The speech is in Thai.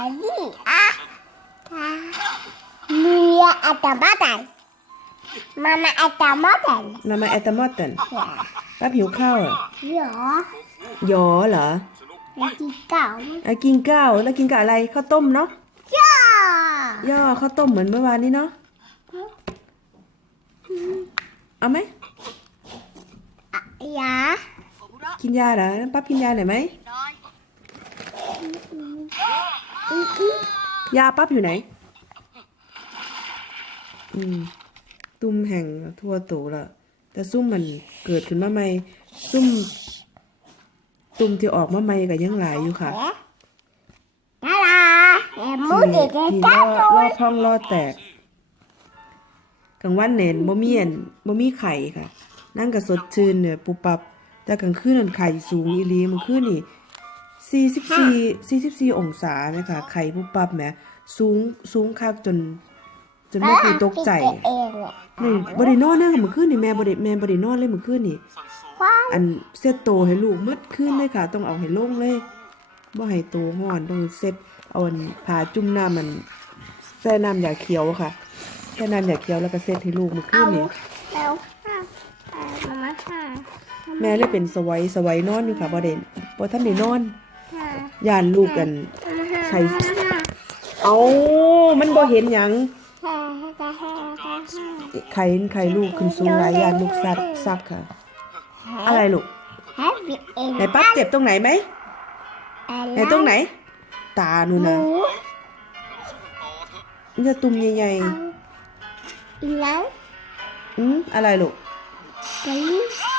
Jadi ah, ah, Mia ada badan. Mama ada badan. นามาแอตตามอตตัน Ya, ป้าหิวข้าวเหรอ ya. หยอเหรอ Jadi kau. อะกินข้าวแล้วกินกับอะไรข้าวต้มเนาะ Ya. ย่อข้าวต้มเหมือนเมื่อวานนี้เนาะเอาไหม Ya. กินยาเหรอป้ากินยาหน่อยไหมยาปั๊บอยู่ไหน อืม ตุ่มแห่งทั่วโตละแต่ซุ่มมันเกิดขึ้นมาใหม่ ซุ่ม ตุ่มที่ออกมาใหม่ก็ยังหลายอยู่ค่ะ Ya. Tada. Emu ที่ di ที่ dekat ล่อล่อ tu. พองล่อแตกกลางวันเน่นบ่มีอันบ่มีไข่ค่ะ นั่งก็สดชื่นเนี่ยปุบปับ แต่กลางคืนนั่นไข่สูงอีหลีมันคืนนี่ 44 44 องศานะคะไข่ปุบปับแหมสูงสูงคักจน จนแม่คือตกใจนี่บ่ได้นอนนะเมื่อคืนนี่แม่บ่ได้แม่บ่ได้นอนเลยเมื่อคืนนี่ Wah. อันเซตโตให้ลูกมืดขึ้นเลยค่ะ ต้องเอาให้ลงเลยบ่ให้โตฮ้อนต้องเซตเอาอันผ้าจุ่มน้ำมันแช่น้ำยาเขียวค่ะแช่น้ำยาเขียวแล้วก็เซตให้ลูกเมื่อคืน Au. นี่ Au. Ah. Ah, Mama ha. แม่เลยเป็นสวัยสวัยนอนอยู่ค่ะบ่ได้บ่ทันได้นอน Ha. ย่านลูกกัน Mama ha. ไข่ Mama ha. เอามันบ่เห็นหยัง Ha, ha, ha, ha, ha. ไข่ไข่ลูกขึ้นสูงหลายย่านลูกซัดซักค่ะ อะไรลูก Happy ไหนปั๊บเจ็บตรงไหนไหมไหนตรงไหน ตาหนูนะมันจะตุ่มใหญ่ Ilang ๆอืมอะไรลูก Galing